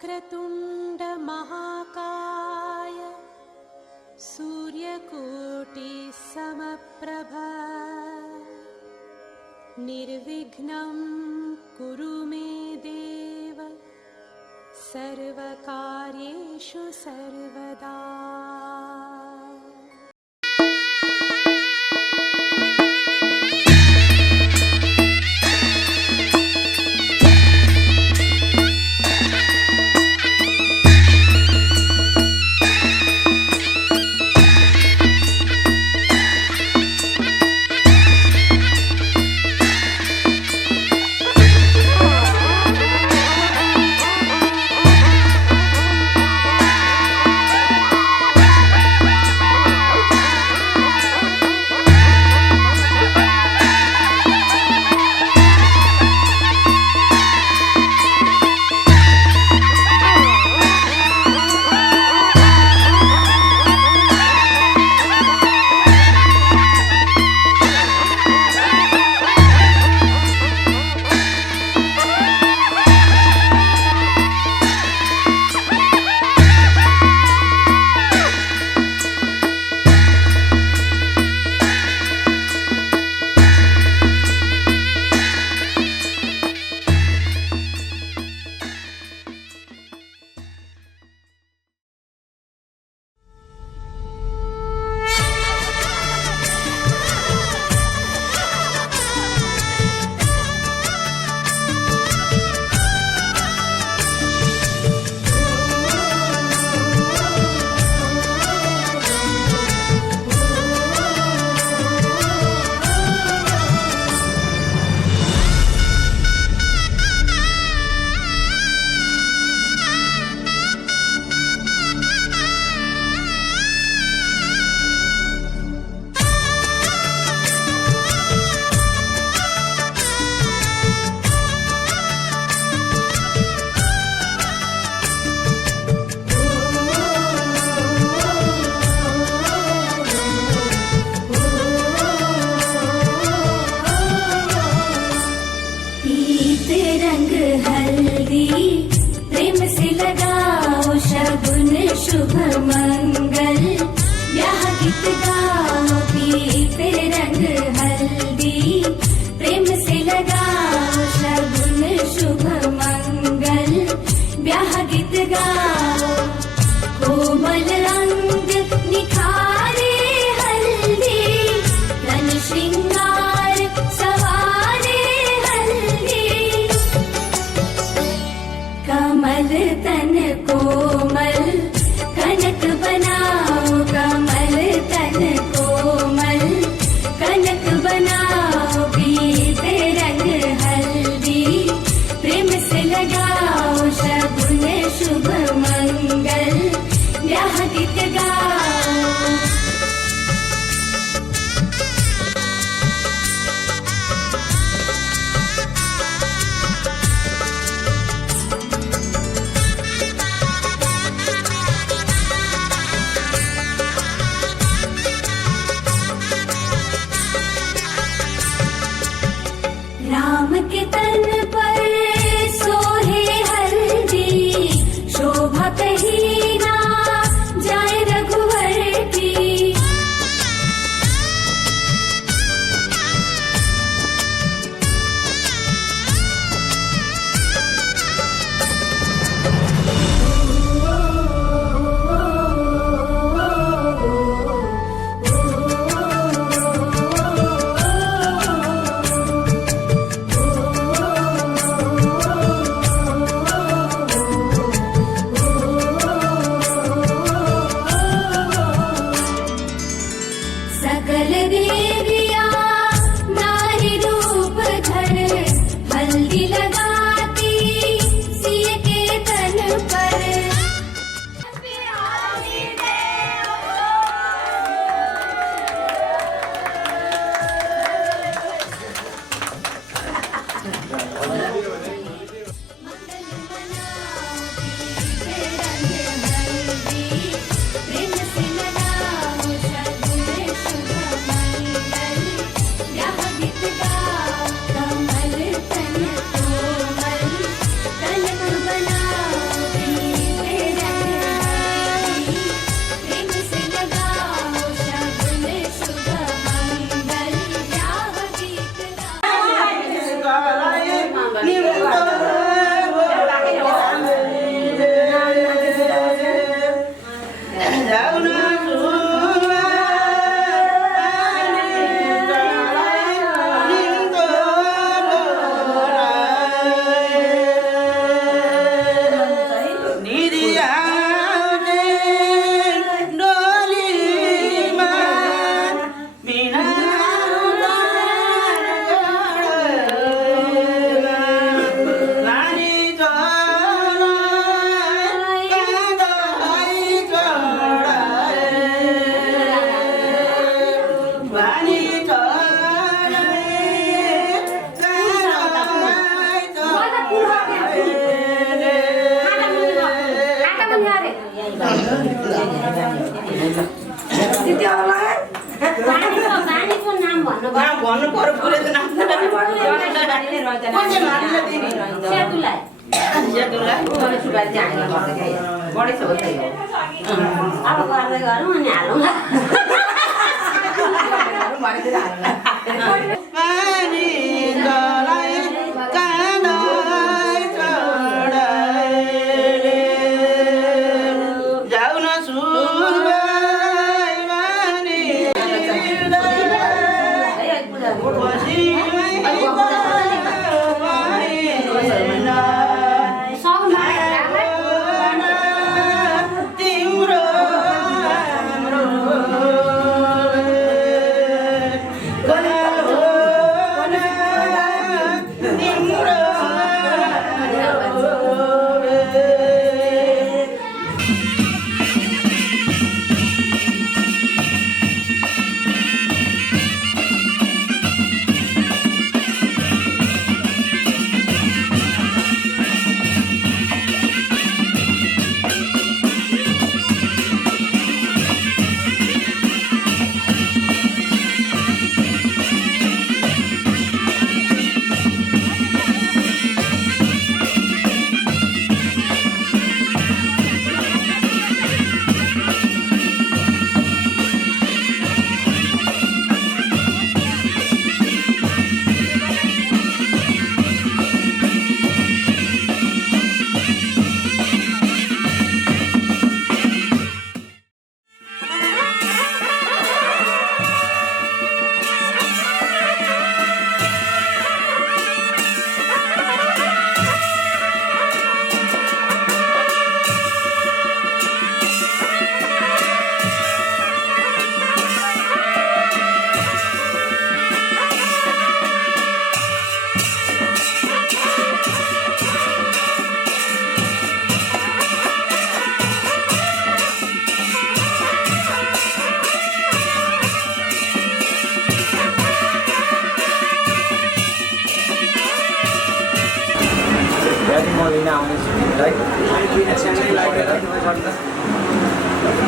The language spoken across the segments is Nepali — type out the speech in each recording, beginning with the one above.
वक्रतुण्ड महाकाय सूर्यकोटि समप्रभ निर्विघ्नं कुरु मे देव सर्वकार्येषु सर्वदा। शुभ मंगल ब्याह गीत गाओ, पीते रंग हल्दी प्रेम से लगाओ, शगुन शुभ मंगल ब्याह गीत गाओ। कोमल रंग निखारे हल्दी, रन श्रृंगार सवारे हल्दी, कमल तन कोमल कनक बना भन्नु पर्यो पुरै त नाच्नु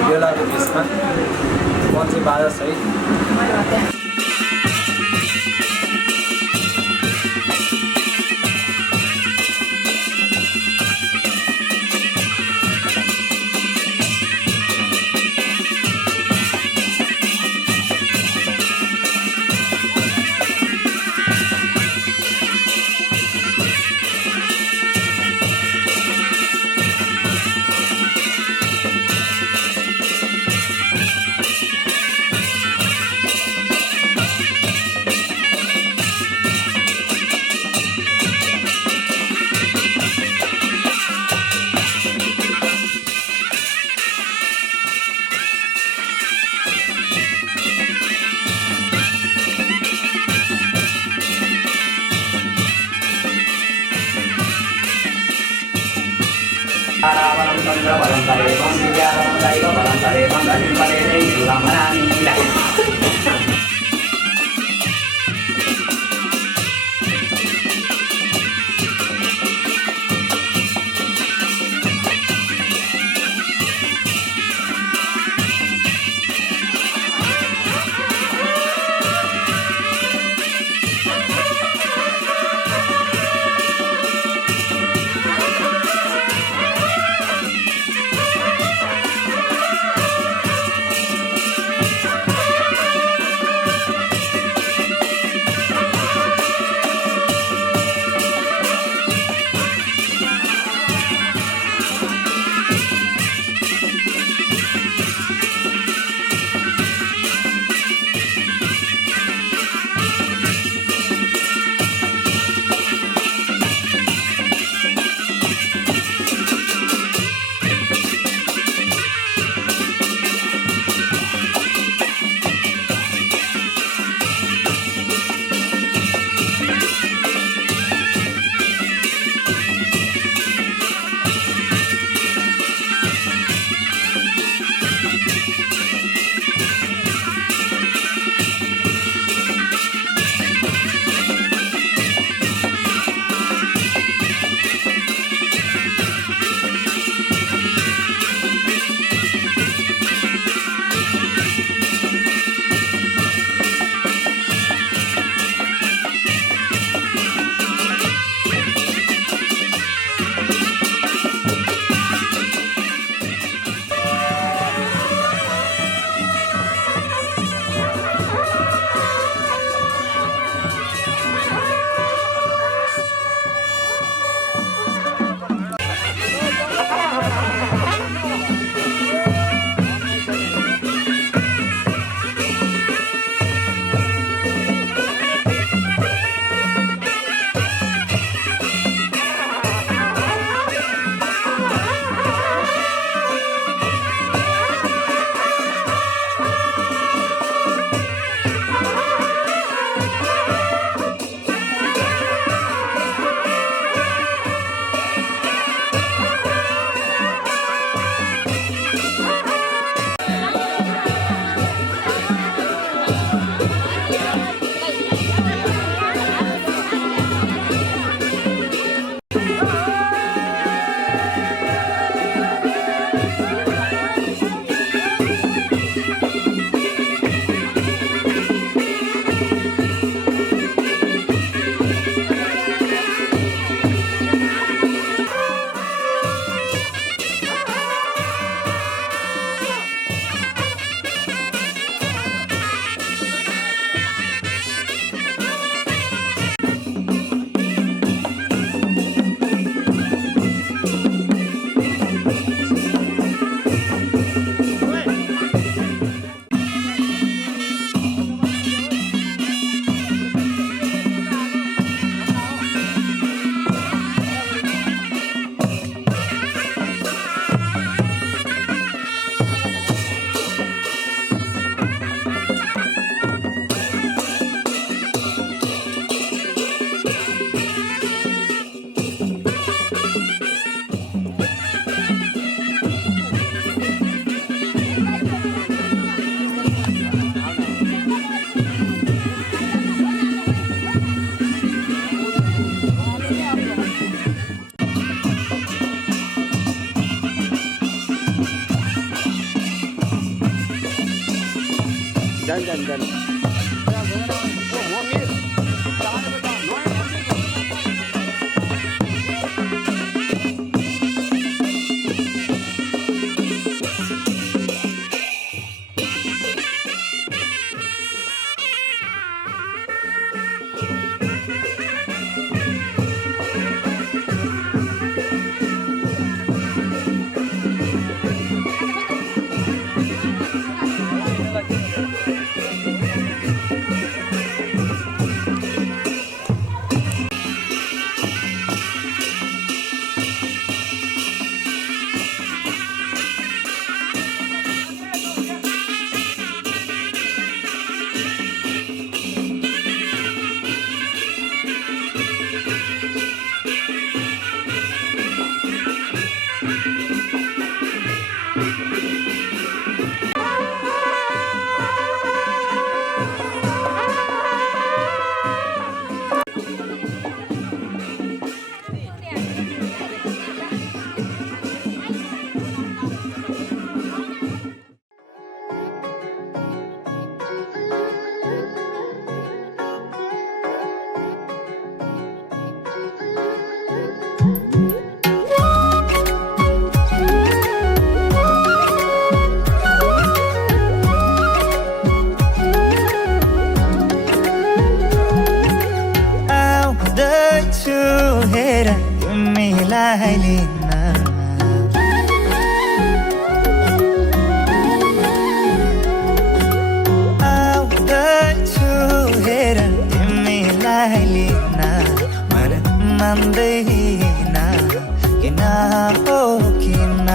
बेलाको बिचमा पञ्चे बाजा सहित तिमीलाई लिन आउँदैछु हेर तिमीलाई लिन मन मान्दैन किन हो किन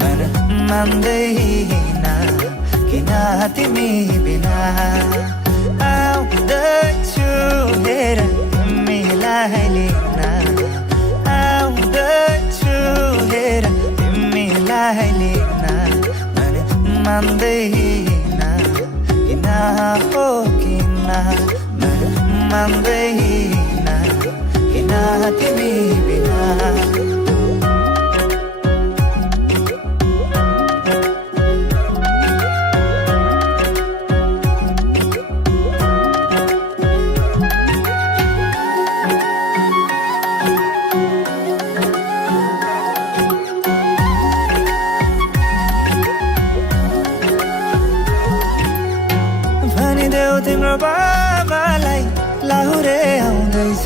मन मान्दैन किन तिमी बिना आउँदैछु हेर तिमीलाई लिन आउँदैछु हेर तिमीलाई लिन मन मान्दैन किन हो किन मन मान्दैन किन तिमी बिना भनिदेऊ तिम्रो बाबालाई लाहुरे आउँदैछ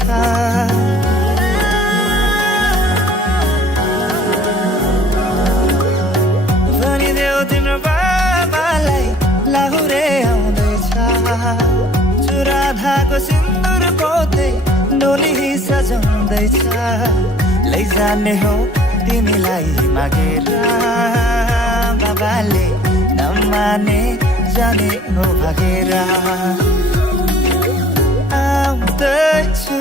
भनिदेऊ तिम्रो बाबालाई लाहुरे आउँदैछ चुरा धाको सिन्दुर पोते डोली सजाउँदैछ लैजाने हो तिमीलाई मागेर बाबाले नमाने जाने हो भागेर आउँदैछु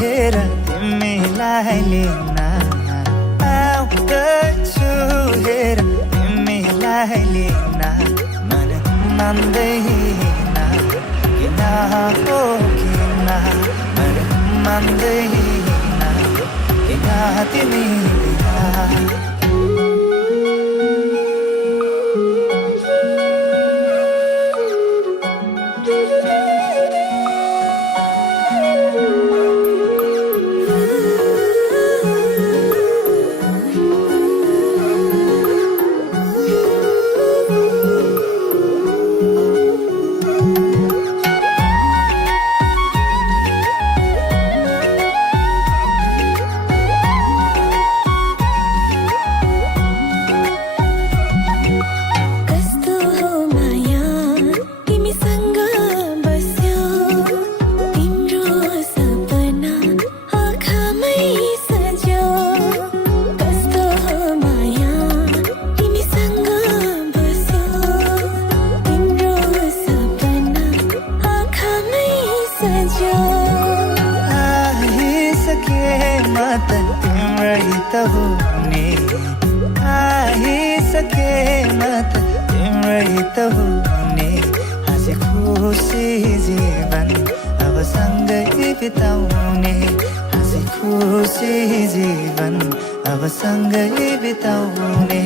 हेर तिमीलाई लिन आउँदैछु हेर तिमीलाई लिन मन मान्दैन किन हो किन मन मान्दैन किन तिमी बिना आइसके मत तिम्रै त हुने हाँसी खुसी जीवन अब सँगै बिताउने हाँसी खुसी जीवन अब सँगै बिताउने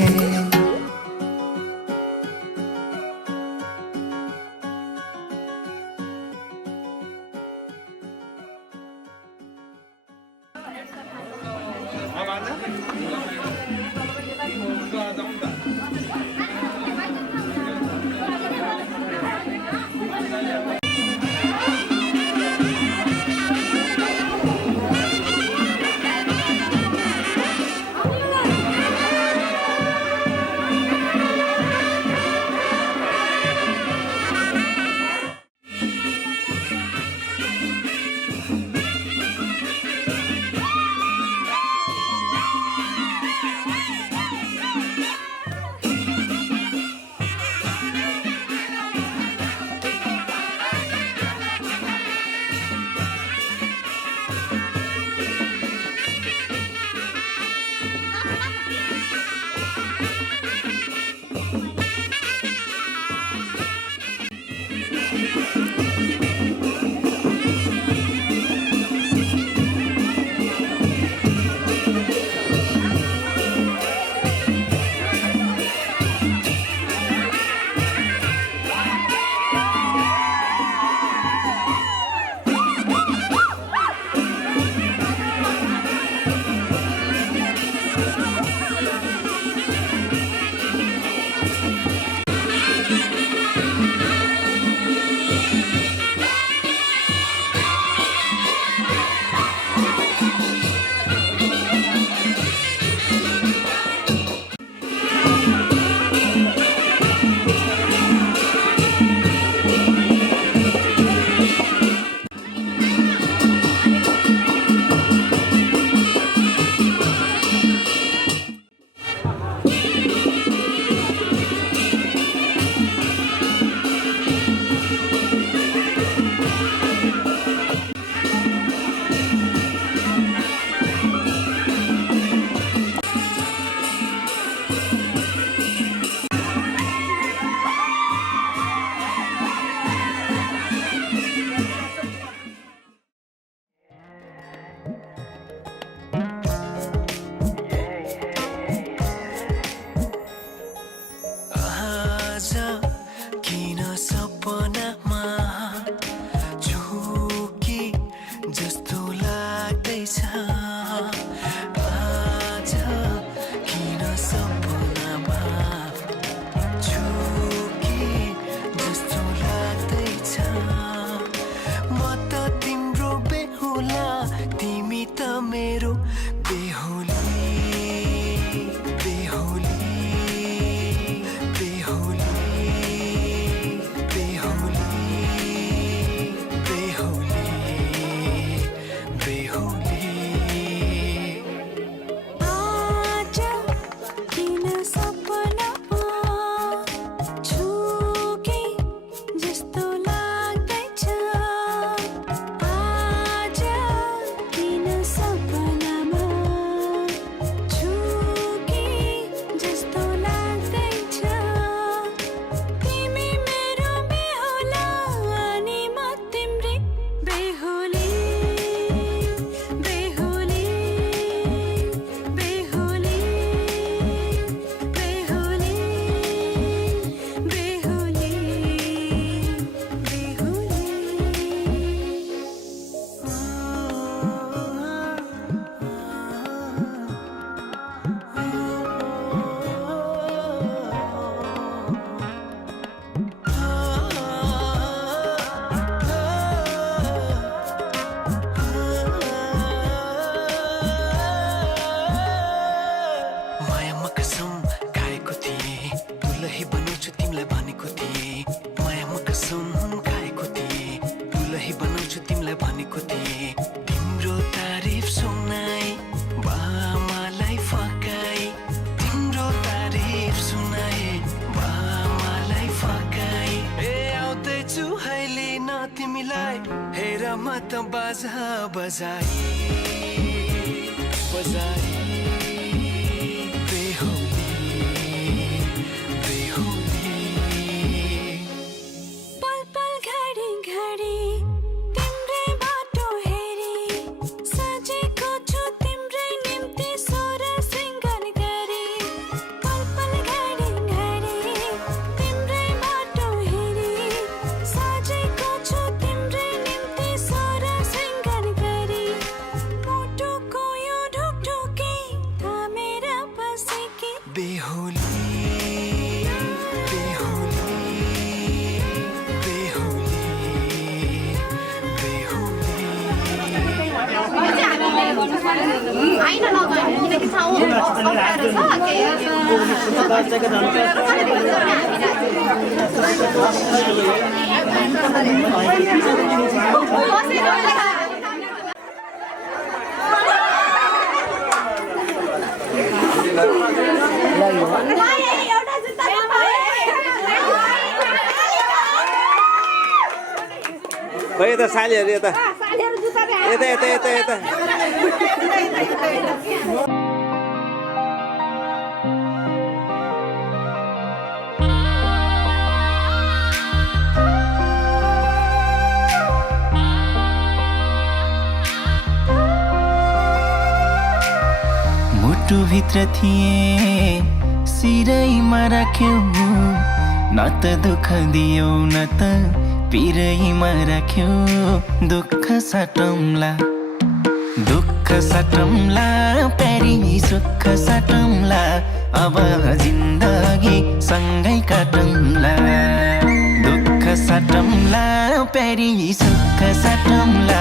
मत बाजा बजाई बजाई बेहोली बेहोली पल पल घडी घडी तिम्रै बाटो हेरी सजेको छु तिम्रै निम्ति सोर सिंगार गरी पल पल घडी घडी तिम्रै बाटो हेरी सजेको छु तिम्रै निम्ति सोर सिंगार गरी मुटुको यो ढुकढुकी खै यता सालीहरू यता यता यता यता यता मुटुभित्र थिए सिरैमा राख्यौ न त दुःख दियौ न त पिरैमा राख्यौ दुःख साटौँला दुःख साटौँला प्यारी सुख साटौँला अब जिन्दगी सँगै काटौँला दुःख साटौँला प्यारी सुख साटौँला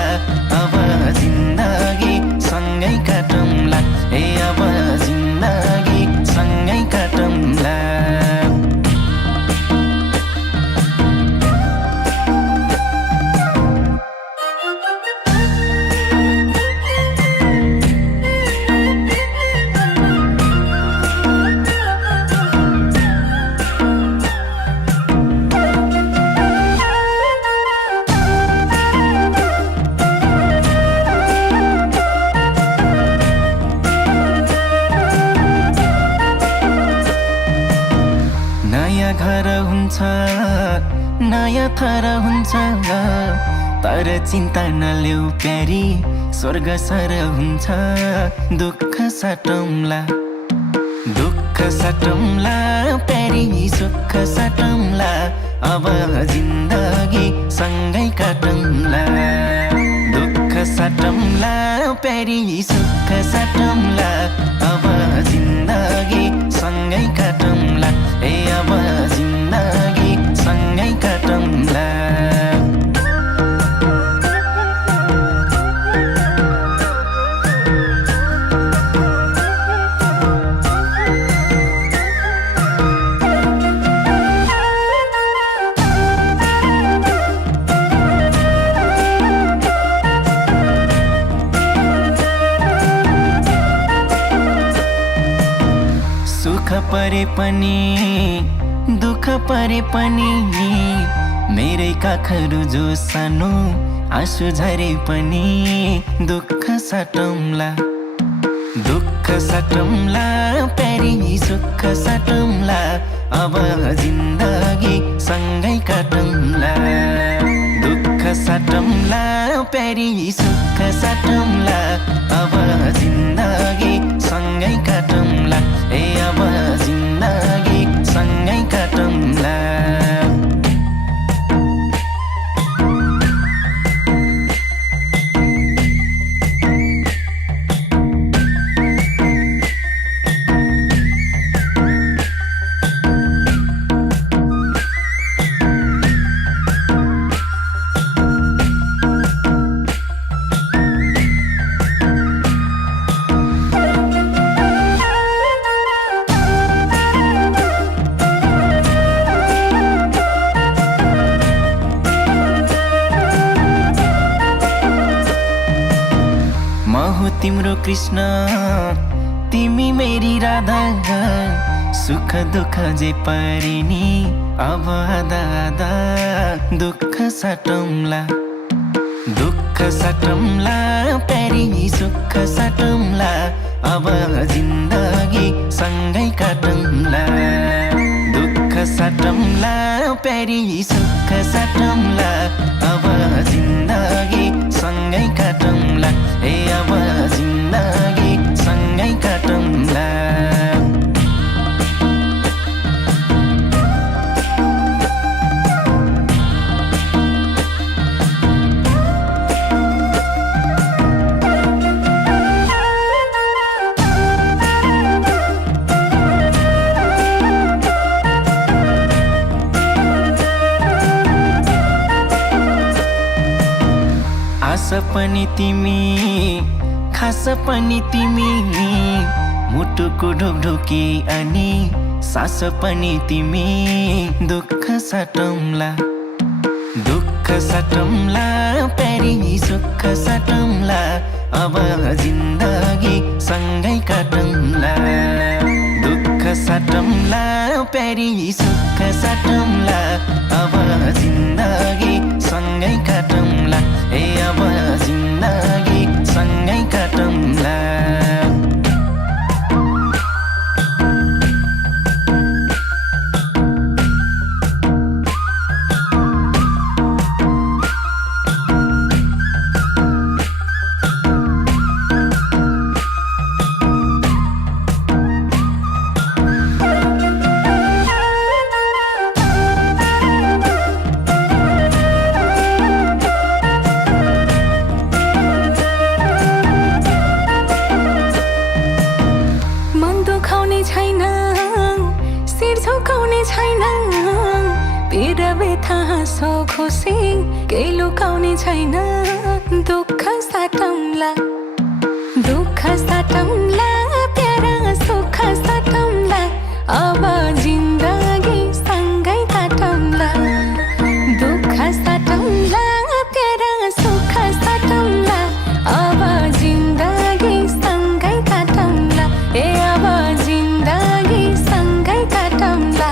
अब जिन्दगी सँगै काटौँला ए अब जिन्दगी सँगै काटौँला घर हुन्छ नयाँ थर हुन्छ तर चिन्ता नलेऊ प्यारी स्वर्ग सर हुन्छ दुःख साटौँला दुःख साटौँला प्यारी सुख साटौँला अब जिन्दगी सँगै काटौँला दुःख साटौँला प्यारी सुख साटौँला अब जिन्दगी सँगै काटौँला ए अब जिन्दगी सँगै काटौँला सुख परे पनि दुःख परे पनि मेरै काखहरू जो सानो आँसु झरे पनि दुःख साटौँला दुःख साटौँला प्यारी सुख साटौँला अब जिन्दगी सँगै काटौँला दुःख साटौँला प्यारी सुख साटौँला अब जिन्दगी सँगै काटौँला ए अब जिन्दगी सँगै काटौँला तिम्रो कृष्ण तिमी मेरी राधा सुख दुःख जे परिनी अब आधा आधा दुःख साटौँला दुःख साटौँला प्यारी सुख साटौँला अब जिन्दगी सँगै काटौँला दुःख साटौँला प्यारी सुख साटौँला अब जिन्दगी सँगै काटौँला ए अब जिन्दगी सँगै काटौँला आशा पनि तिमी खास पनि तिमी मुटुको ढोकढोकी अनि सास पनि तिमी दुःख साटौँला दुःख साटौँला प्यारी सुख साटौँला अब जिन्दगी सँगै काटौँला दुःख साटौँला प्यारी सुख साटौँला अब जिन्दगी सँगै काटौँला ए अब जिन्दगी सँगै काटौँला खुसी केही लुकाउने छैन दुःख साटौँला प्यारा सुख साटौँला अब जिन्दगी सँगै काटौँला दुःख साटौँला प्यारा सुख साटौँला अब जिन्दगी सँगै काटौँला ए अब जिन्दगी सँगै काटौँला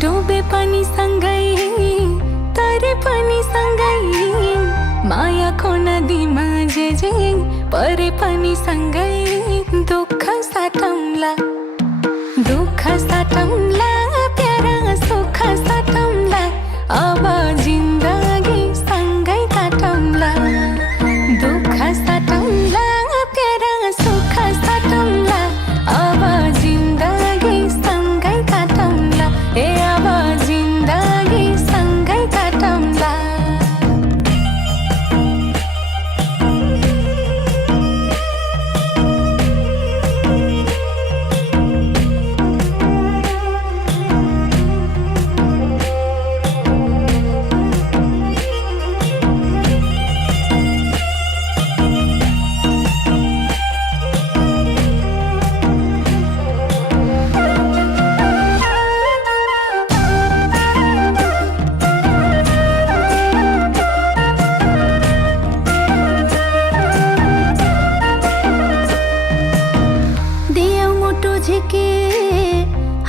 डुबे पनि सँगै तरे पनि सँगै मायाको नदीमा जे परे पनि सँगै दुःख साटौँला प्यारा सुख साटौँला अब जिन्दगी सँगै काटौँला दुःख साटौँला प्यारा सुख साटौँला अब जिन्दगी सँगै काटौँला ए अब जिन्दगी सँगै काटौँला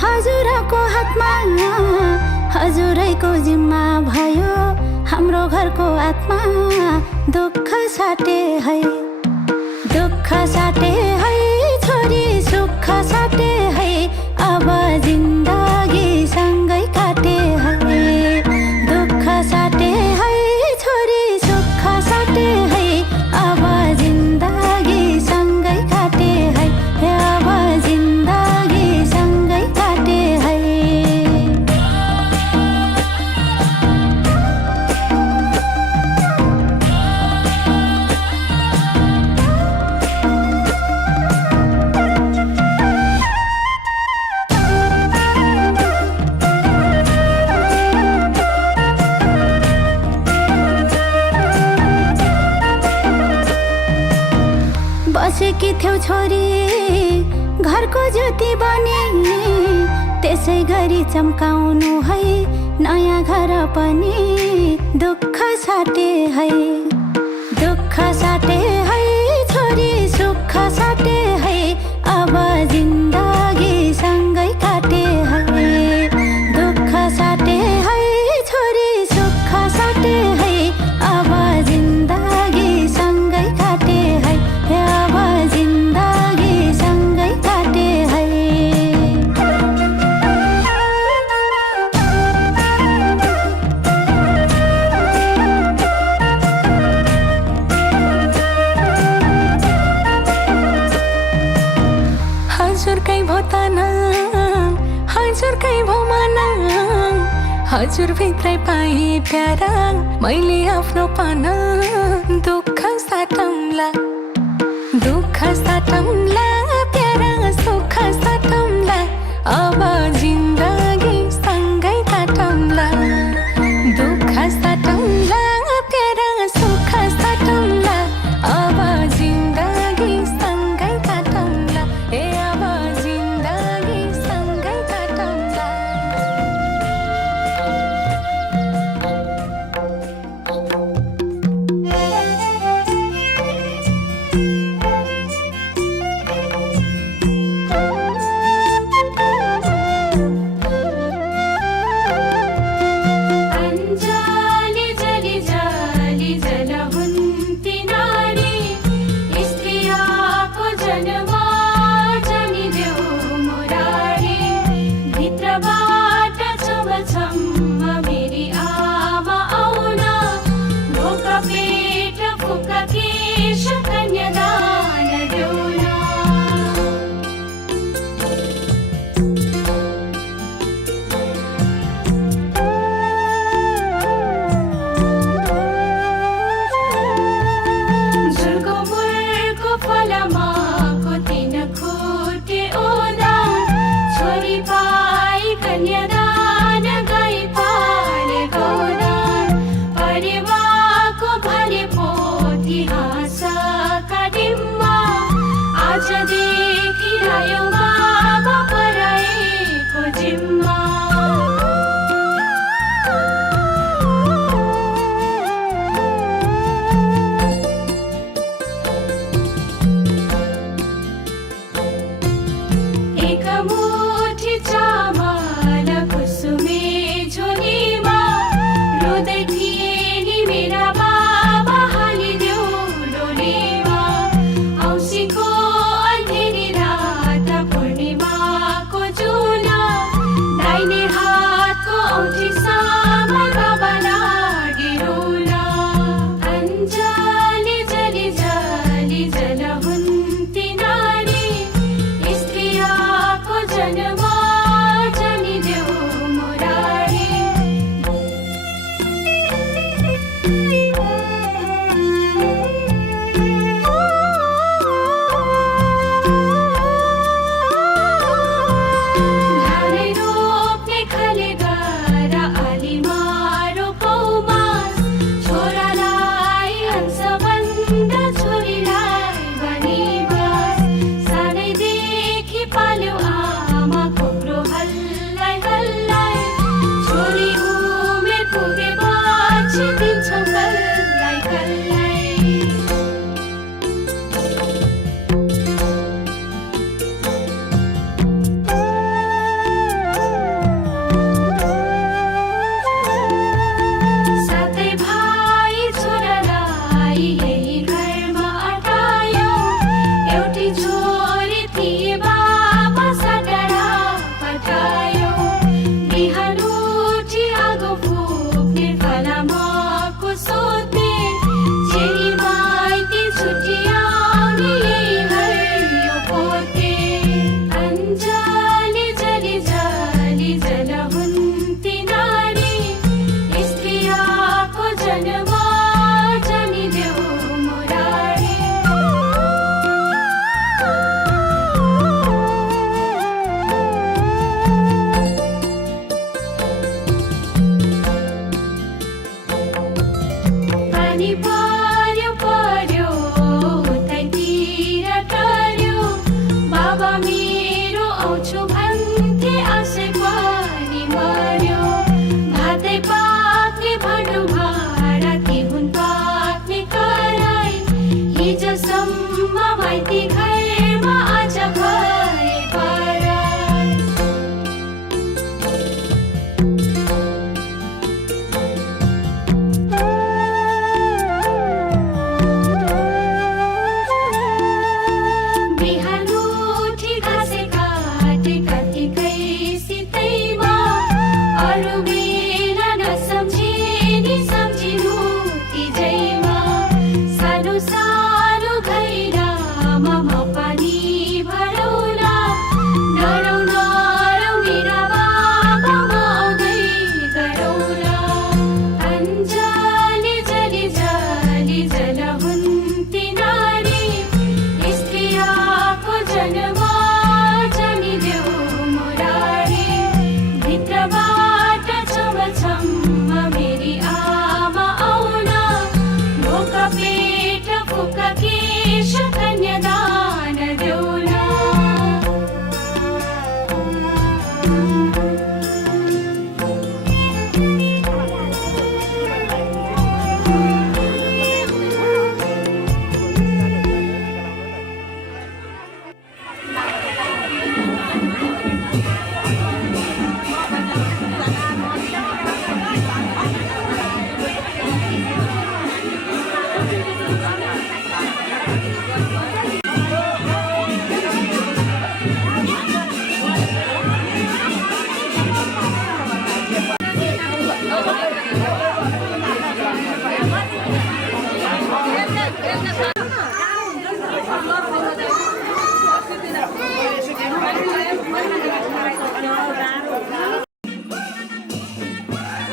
हजुरको हातमा हजुरैको जिम्मा भयो हाम्रो घरको आत्मा दुःख साटे है छोरी सुख साटे है अब जिन्दगी सँगै काटे है दुःख साटे है छोरी सुख साटे है अब जिन्दगी सँगै काटे है अब जिन्दगी सँगै काटे है बसेकी थियौ छोरी घरको ज्योति बने त्यसै गरी चम्काउनु है नयाँ घर पनि दुःख साटे है छोरी सुख साटे है अब जिन्दगी सँगै काटे है दुःख साटे है छोरी सुख साटे है अब जिन्दगी सँगै काटे है अब जिन्दगी सँगै काटे है हजुर भित्रै पाएँ प्यारा मैले आफ्नो पाना दुःख साटौँला प्यारा सुख साटौँला अब जिन्दगी सँगै काटौँला दुःख साटौँला प्यारा सुख साटौँला अब जिन्दगी सँगै काटौँला ए अब जिन्दगी सँगै काटौँला अञ्जली जली जली जल हुन्ती नारी स्त्रियाको जन्म जनिदेऊ मुरारी भित्रबाट छमछम्म मेरी आमा आउन भोक पेट फुक केश कन्यादान देउन झुलको मुलको फलमाको तिन खुट्टे ओदा छोरी पाई कन्यादान गाई पाले गौदान परिवारको भने पोथी हाँसका डिम्बा आजदेखि रह्यो बाबा पराएको जिम्मा एक मुठी चामल कुसुमे झोलीमा रुँदै थिए नि मेरा बाबा हालिदेऊ केश कन्यादान देऊना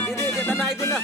दिदी त्यता नआइदिनु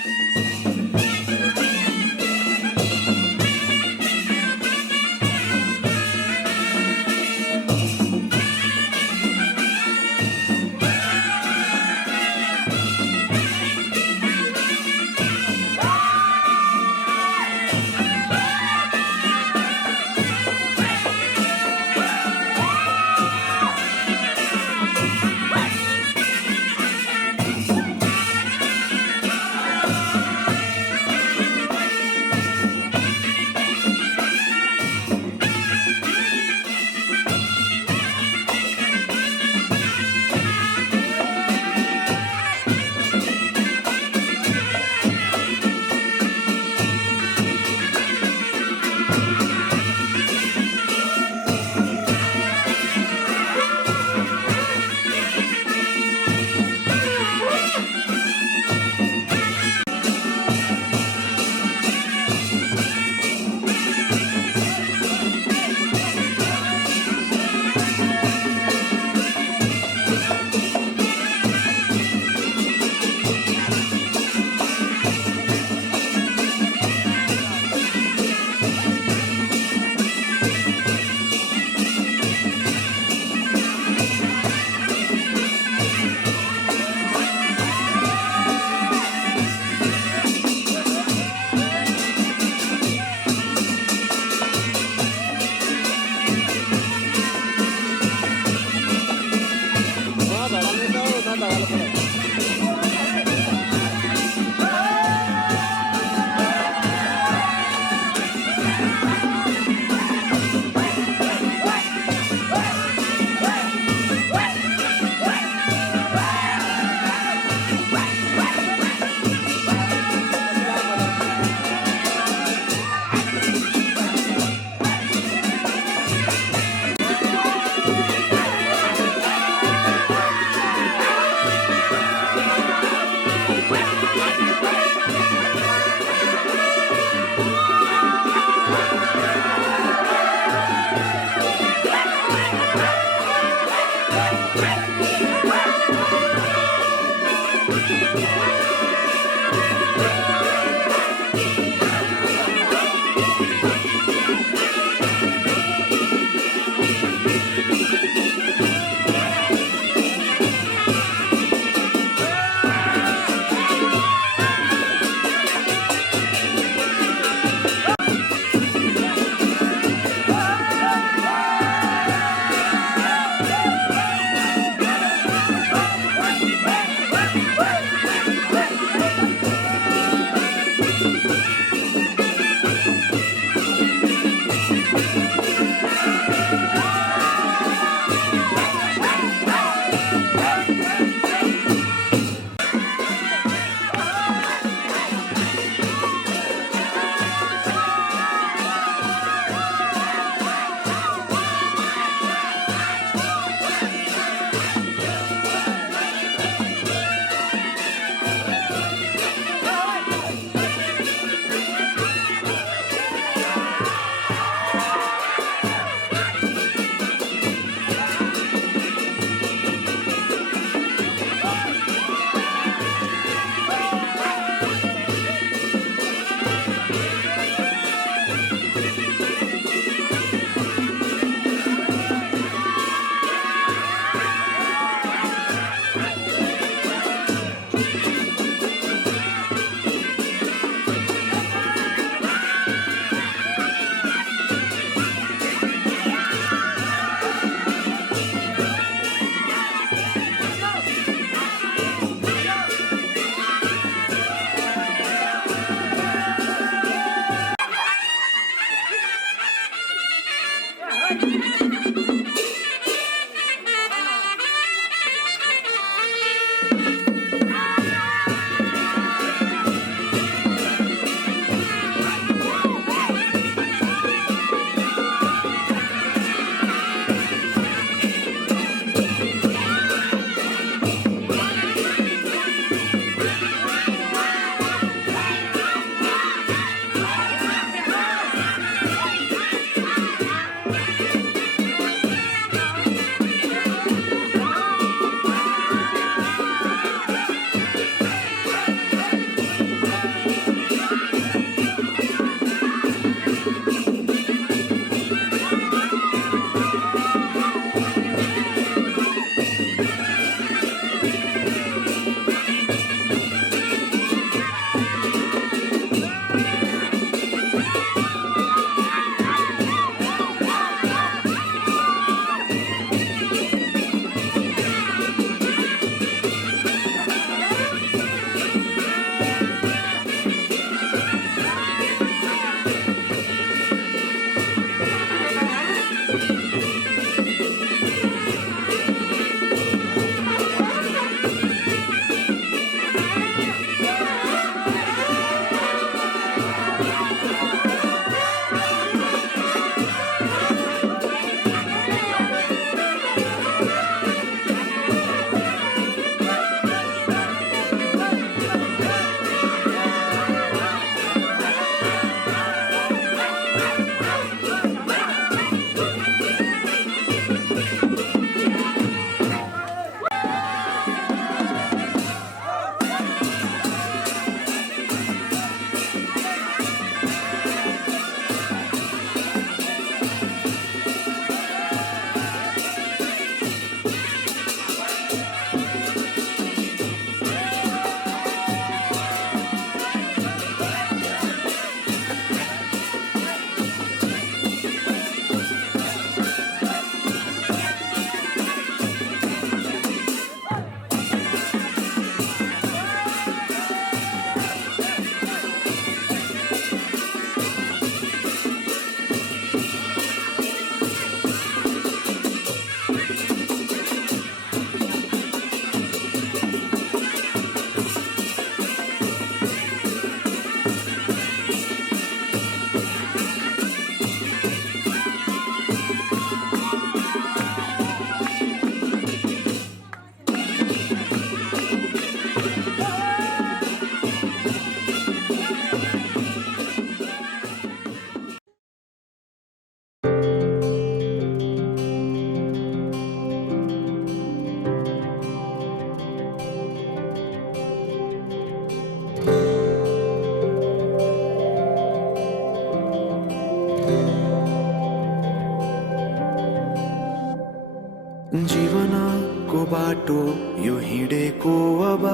जीवनको बाटो यो हिँडेको अब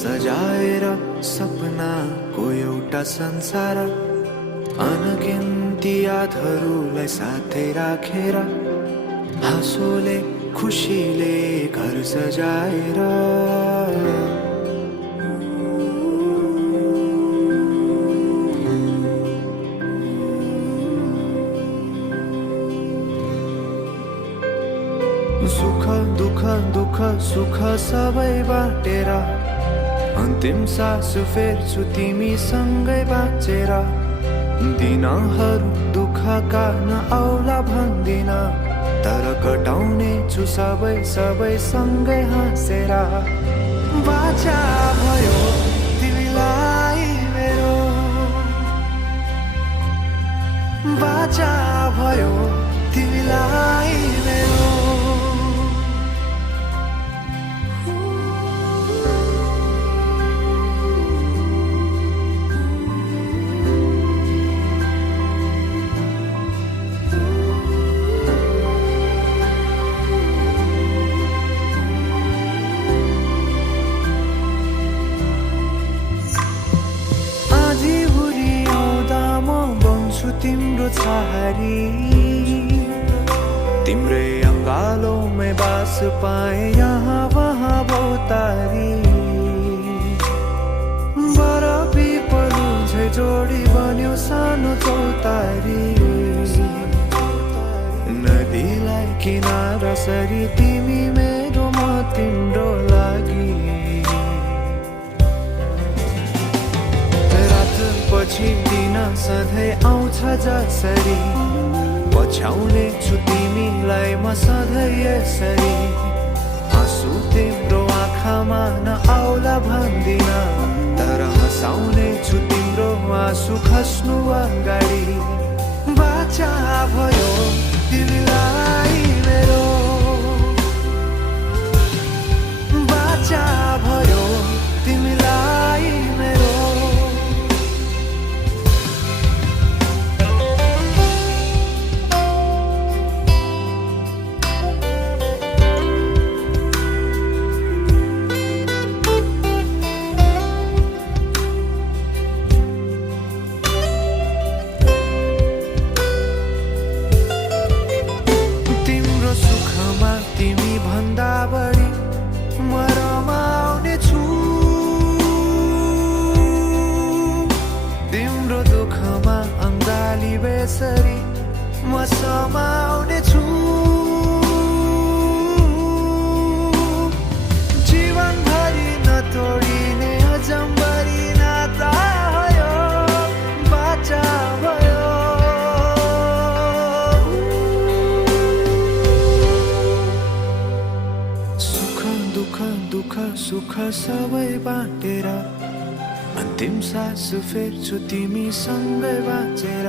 सजाएर सपनाको एउटा संसार अनगिन्ती यादहरूलाई साथै राखेर हाँसोले खुसीले घर सजाएर सुख दुःख दुःख सुख सबै बाटेर अन्तिम सास फेर्छु तिमीसँगै बाँचेर दिनहरू दुःखका नआउला भन्दिन तर कटाउने छु सबै सबै सँगै हाँसेर बाचा भयो तिमीलाई मेरो बाचा भयो तिमीलाई मेरो तिम्रो छहारी तिम्रै अङ्गालोमै बास पाए यहाँ वहाँ भौतारी बर पिपलु झै जोडी बन्यो सानो चौतारी किनारा सरी तिमी मेरो म तिम्रो लागि रात पछि दिन सधैँ आउँछ जसरी पछ्याउने छु तिमीलाई म सधैँ यसरी आँसु तिम्रो आँखामा नआउला भन्दिन तर हँसाउने छु तिम्रो आँसु खस्नु अगाडि बाचा भयो तिमीलाई मेरो बाचा भयो तिमीलाई मेरो तिमी भन्दा बढी म रमाउने छु तिम्रो दुःखमा अङ्गाली बेसरी म समाउने छु जीवनभरि नतोडिने अजम्बरी नाता भयो बाचा भयो दुःख सुख सबै बाँटेर अन्तिम सास फेर्छु तिमीसँगै बाँचेर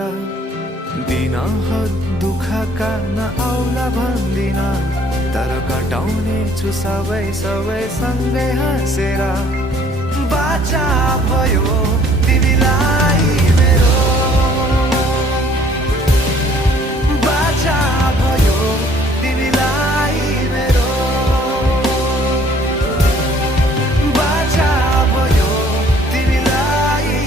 दिनहरु दुःखका नआउला भन्दिन तर कटाउने छु सबै सँगै हाँसेर बाचा भयो तिमीलाई मेरो बाचा भयो तिमीलाई मेरो भयो तिमीलाई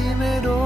मेरो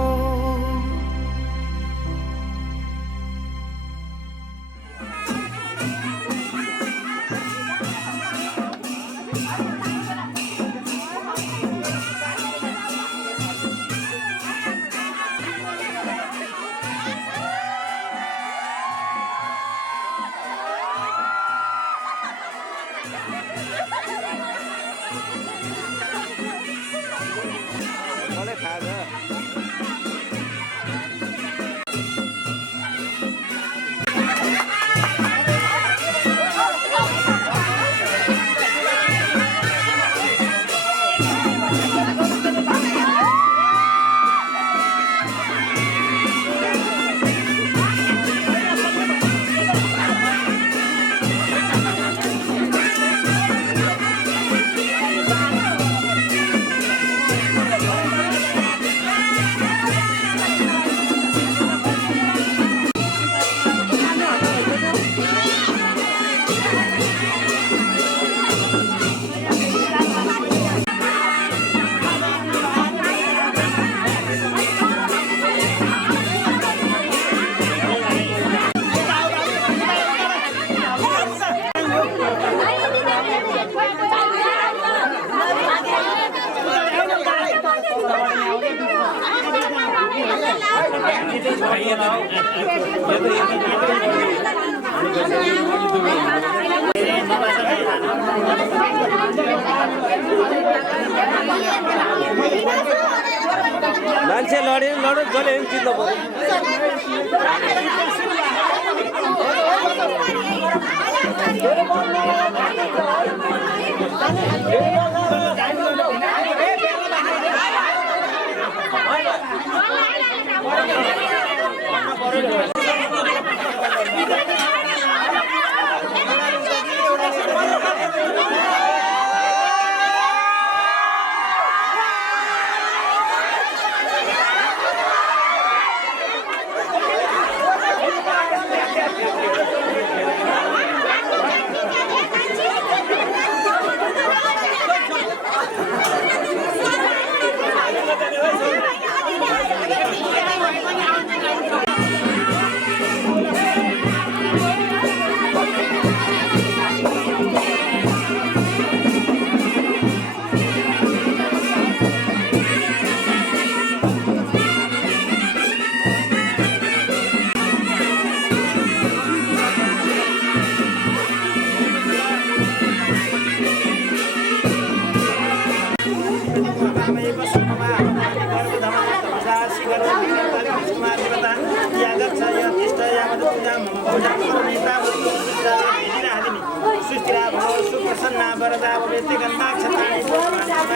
मान्छे लड्यो लड्यो जसले पनि जित्नु पर्यो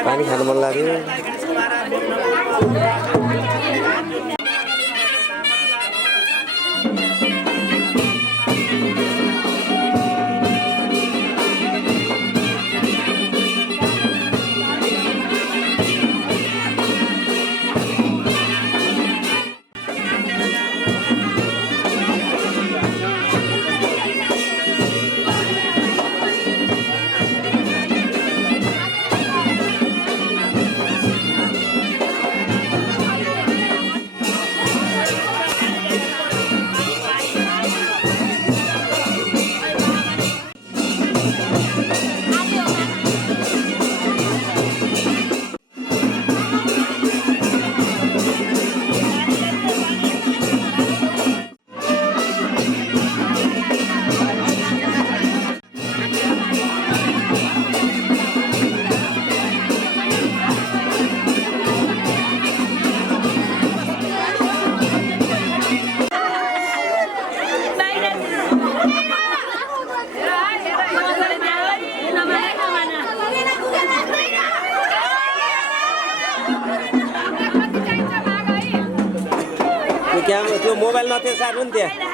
पानी खानु मन लाग्यो। त्यो मोबाइल नथियो सार्नु नि त्यहाँ।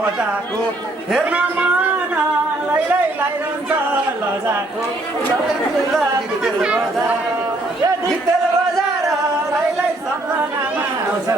बजाको हेर्न मन लाइरहन्छ लजाको गितेल बजार लाइलाई सम्झनामा आउँछ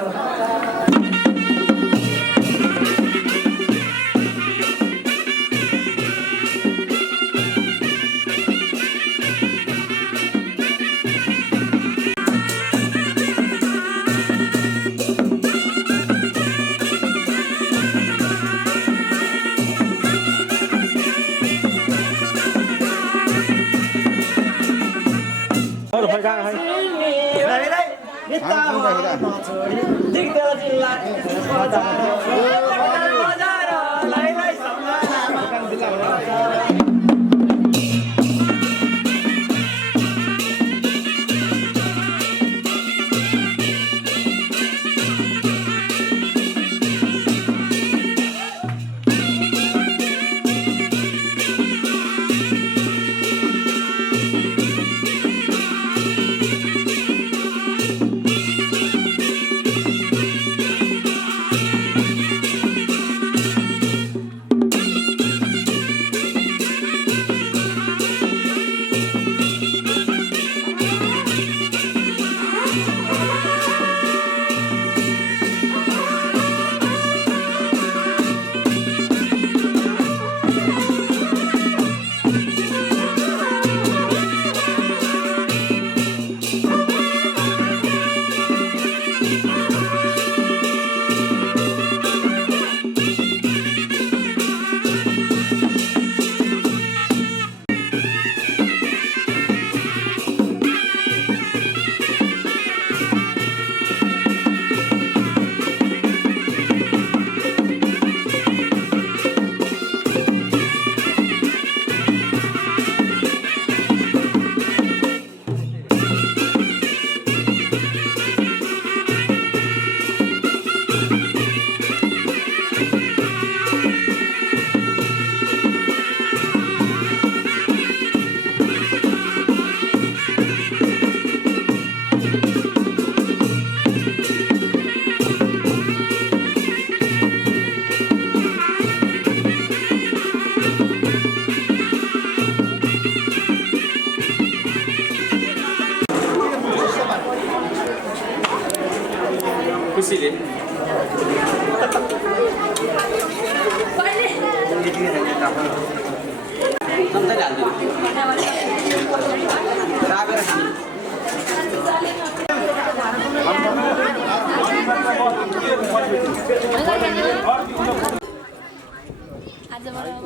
खुसीले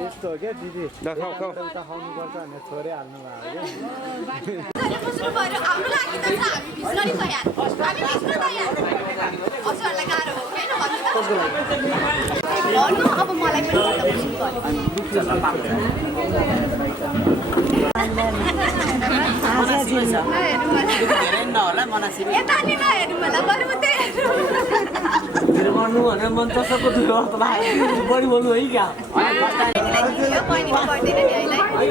यस्तो हो क्या दिदी खाऊ खाऊ एउटा खाउनुपर्छ भने छोरै हाल्नु भयो हाम्रो लागि त हामी भिज्न नि तयार हामी भिज्न तयार हजुरहरूलाई गाह्रो हो हैन भन्नु अब मलाई पनि धेरै नहोला मनासिब यता नि नहेर्नु मलाई बरु म त्यही गर्नु भने मन तसको दुलो जस्तो लाग्यो बढी बोल्नु है क्या यो बहिनीले गर्दैन नि अहिले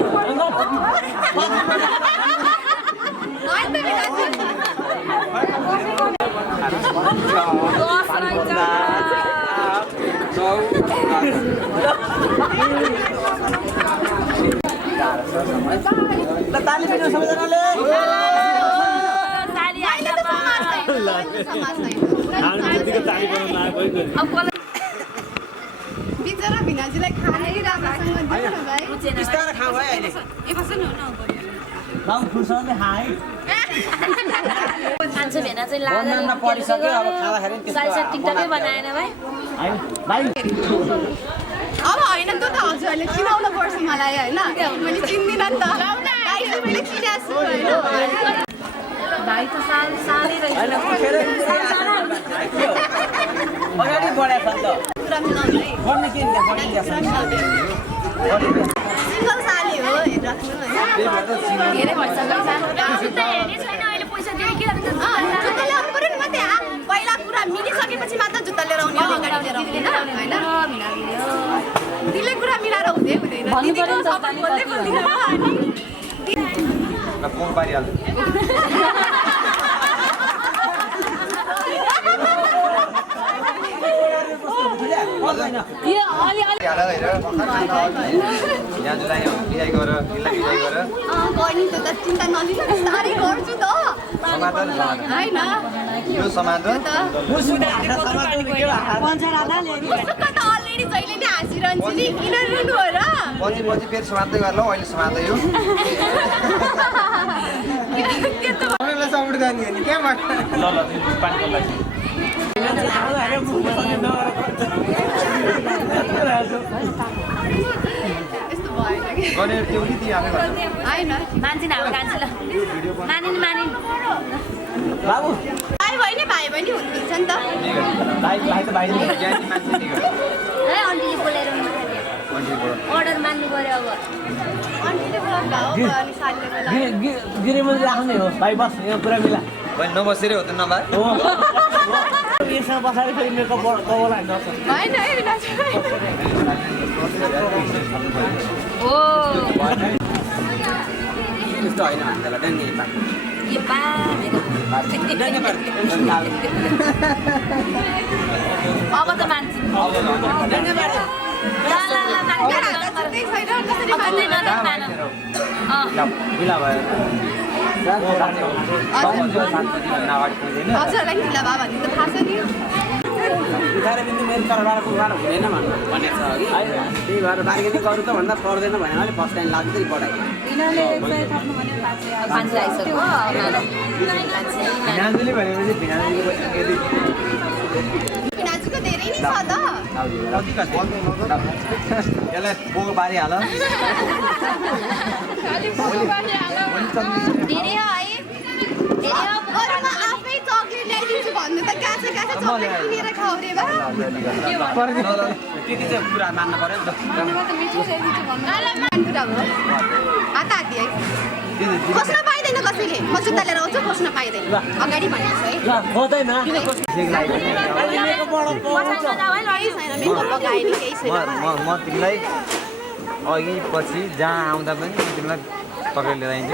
ताली पिट्यो सबैजनाले बिचरा भिनाजीलाई खाने राम्रोसँग दिनु न भाइ बिस्तारै खाऊ है अहिले ए बस्नु न गाउँ खुर्साउने हाई मान्छे भेना चाहिँ लाँदा बन्दानमा परिसक्यो अब खाँदाखेरि साइसा टिकटकै बनाएन भाइ भाइ अब होइन त हजुरहरूले चिनाउनु पर्छ मलाई होइन मैले चिन्दिनँ नि त भाइले मैले चिनाएको छु होइन भाइ त सानै रहेछ अगाडि बढाएको छ कुरा मिलाउनु है बढ्ने के सिङ्गल साली हो हेरिराख्नु होइन धेरै भइसक्यो जुत्ता ल्याउनु पऱ्यो नि मात्रै पहिला कुरा मिलिसकेपछि मात्र जुत्ता लिएर आउने हो अगाडि लिएर आउँदैन होइन दिले कुरा मिलाएर हुँदै हुँदैन दिदीको सपोर्ट बोल्दै बोल्दिनँ म फोन पारिहाल्छु अनि गर्ने त चिन्ता नलिनु बिस्तारै गर्छु त होइन यो समाधान मुसुक त अलरेडी जहिले नै हाँसिरहन्छु नि किन रुनु हो र पछि पछि फेरि समात्दै गर्नु अहिले समात्दै यो यस्तो भएन कि गर्ने त्यो कि ती आफै गर्छ होइन मान्छे अब कान्छे ल मानिन मानिन बाबु भाइ बहिनी हुनुहुन्छ नि त भाइ त भाइ ज्ञानी मान्छे नि गर्छ है आन्टीले बोलेर अर्डर मान्नु पर्यो अब आन्टीले बोलाउँदा हो अनि साथीले बोलाउँदा गिरिमल राख्ने हो भाइ बस यहाँ कुरा मिला मैले नबसेरै हो त नभए यसमा बसाएर फेरि मेरो कबला हान्छ होइन है विनाश हो त्यस्तो होइन हामीलाई डङ्गे यो बा अब त मान्छे ढिला भयो हजुरलाई ढिला भयो भने त थाहा छ नि बिगाएर बिन्दु मेरो तर्फबाट पुगेर हुँदैन भनेको छ कि त्यही भएर बार्गेनिङ गर्नु त भन्दा पर्दैन भने मैले फर्स्ट टाइम लाग्दै पढाएँ मान्छे आइसक्यो भिनाजुली भनेपछि भिनाजुलीको यदि विनाजुको धेरै नै छ त यसलाई बोको पारिहाल धेरै हो है अरू म आफै चक्लेट ल्याइदिन्छु भन्नु त काँचो चक्लेट किनेर खाऊ रे बा त्यति चाहिँ कुरा मान्नु पऱ्यो नि कुरा हो हाताहाती है खोज्न पाइँदैन कसैले म जुत्ता लिएर आउँछु खोज्न पाइँदैन अगाडि भनेको छु है खोज्दैन मेकअप लगाएँ नि केही छैन म तिमीलाई अघि पछि जहाँ आउँदा पनि तिमीलाई पक्रेर लिएर आइन्छ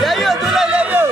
ल्याइयो दुलै ल्याइयो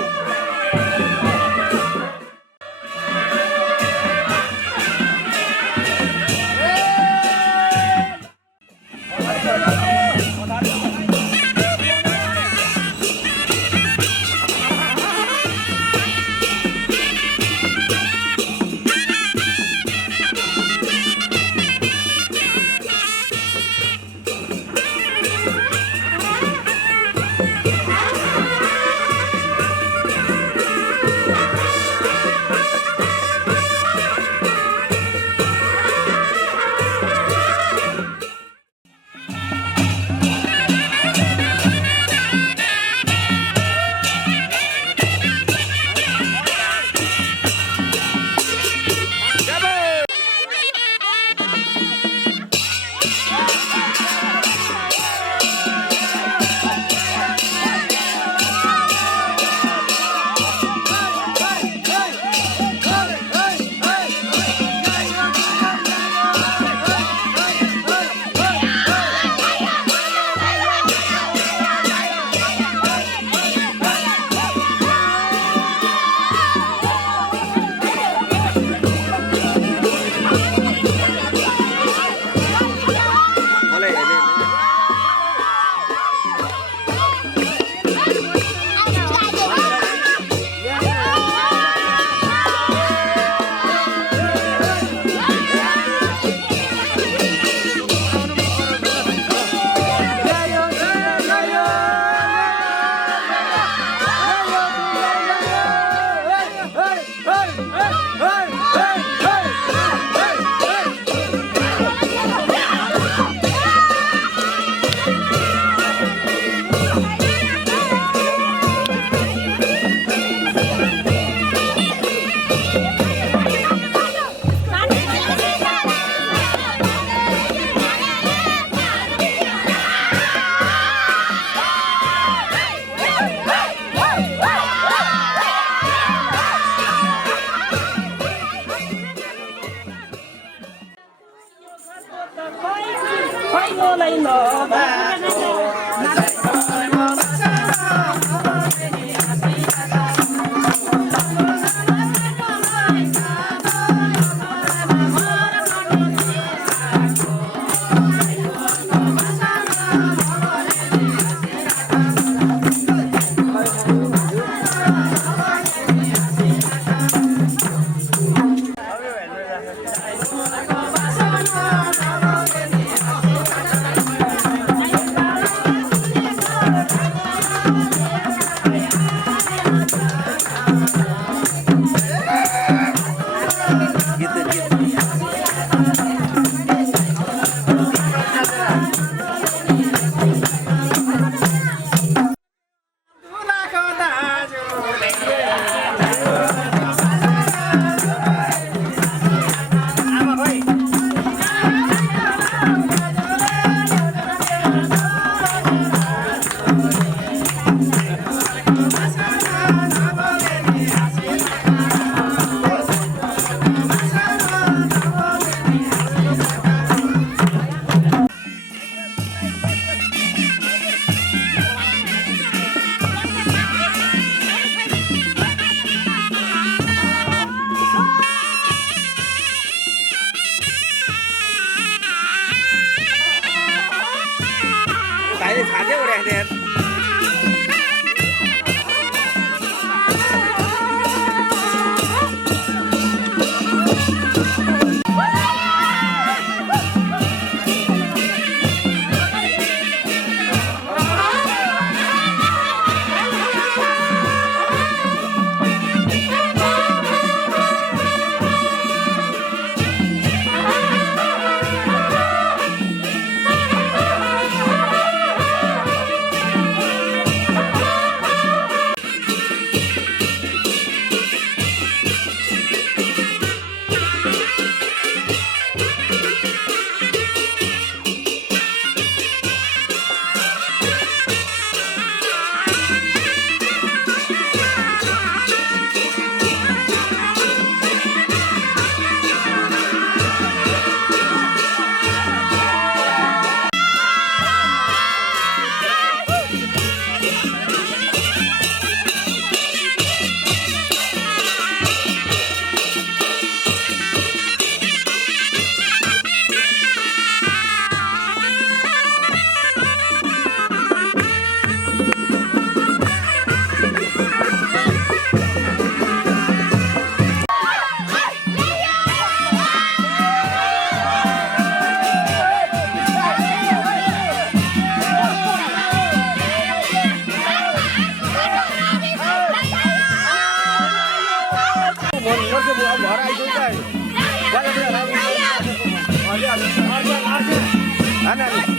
Wait!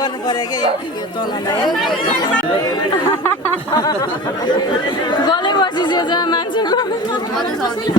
गर्नु पर्यो कि यो चलाउँदा गले बसिसक्यो जहाँ मान्छेको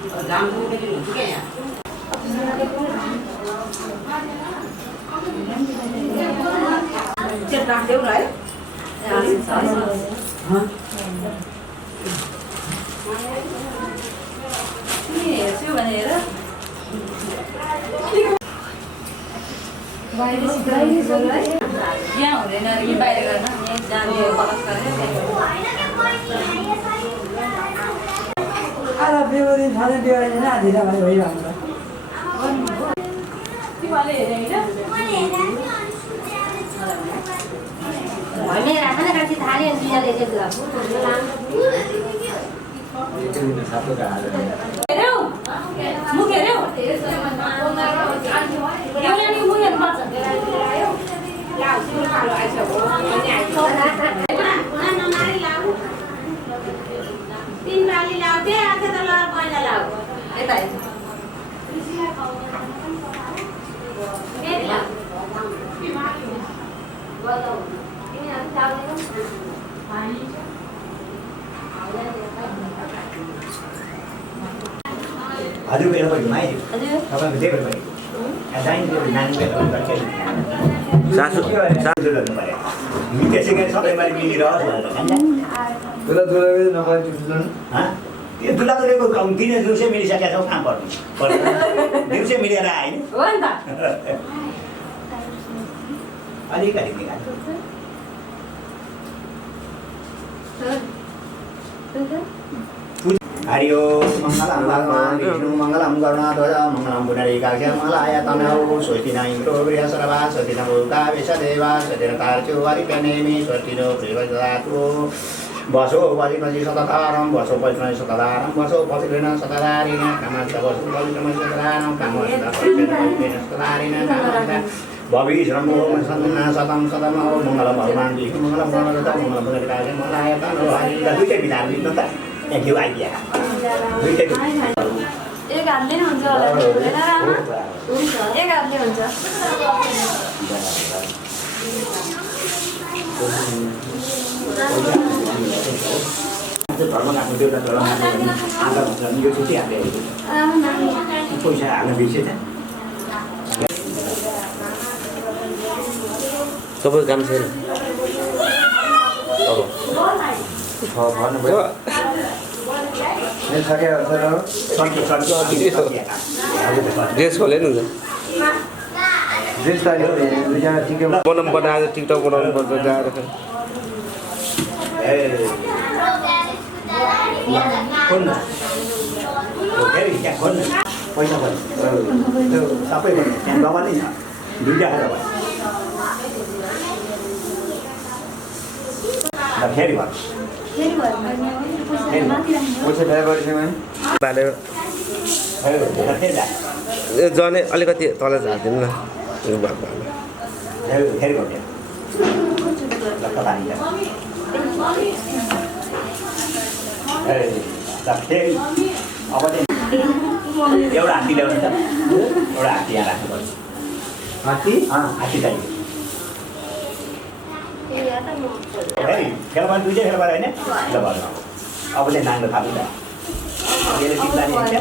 जामको पनि हुन्छ क्या यहाँ चेक राख्देऊ न है हेर्छु भनेर यहाँ हुँदैन कि बाहिर गर्न जाने कलस गरेर हजुर बेला पनि माइ तपाईको त्यही भएर पनि दाइले नानी सासु सासु गर्नु पर्यो त्यसै गरी सबैमाथि मिलिरहोस् भनेर यो दुलादुलेको किन दिउँसै मिलिसकेका छौ कहाँ पर्नु दिउँसै मिलेर आएन हो नि त अलिकति निकाल्छु हरि ओम मङ्गलम भगवान् विष्णु मङ्गलम गरुडाध्वज मङ्गलम पुनरीकाक्ष मङ्गलायतनौ स्वस्तिन इन्द्रो बृहस्पतिर्वा स्वस्तिन भूता विश्वदेवा स्वस्तिन तार्क्ष्यो हरिप्रणेमि स्वस्तिनो प्रियवददातु बसो पतिमसि सततारं बसो पतिमसि सततारं बसो पतिरेण सततारिण कामस्य बसो पतिमसि सततारं कामस्य पतिरेण सततारिण कामस्य भविष्यमो सन्ना सतम सतमो मङ्गलम भगवान् विष्णु मङ्गलम गरुडाध्वज मङ्गलम पुनरीकाक्ष मङ्गलायतनौ हरि दुईटै बिना दिनु त यहाँ घिउ आइदिया दुईटै एक हातले नि हुन्छ होला हुँदैन हुन्छ एक हातले हुन्छ धर्म आफ्नो देउता धर्म आधा भन्छ भने यो छुट्टी हाल्दै पैसा हाल्न बिर्सेछ तपाईँको काम छैन अब भन्नुभयो ड्रेस खोले नि बनाएर टिकटक बनाउनु पर्छ जाएर पैसा पनि सबै पनि त्यहाँ गवानै छ दुईवटा खाएर भयो फेरि भयो जने अलिकति तल झारिदिनु न अब एउटा हात्ती ल्याउनु त एउटा हात्ती यहाँ राख्नुपर्छ हात्ती हात्ती चाहियो खेलमा दुईटै खेल भयो होइन ल भन्नु अब चाहिँ नाङ्लो थाल्नु त यसले चित्लानी हिँड्छ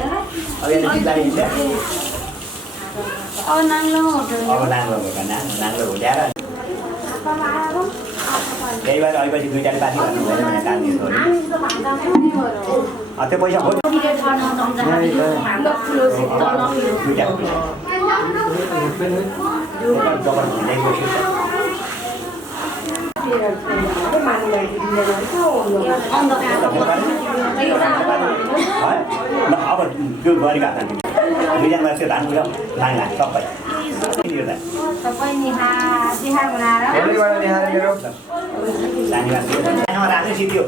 अब यसले चित्लानी हिँड्छ अब नाङ्लो भएको नाङ्लो हुँद्याएर त्यही भएर अलिपछि दुईवटाले बाँकी भन्नु भएन भने काम दिनु त्यो पैसा हो अब त्यो गरेको हात दुईजना त्यो धान उयो नाङ्ला सबै राख्दै सिद्धि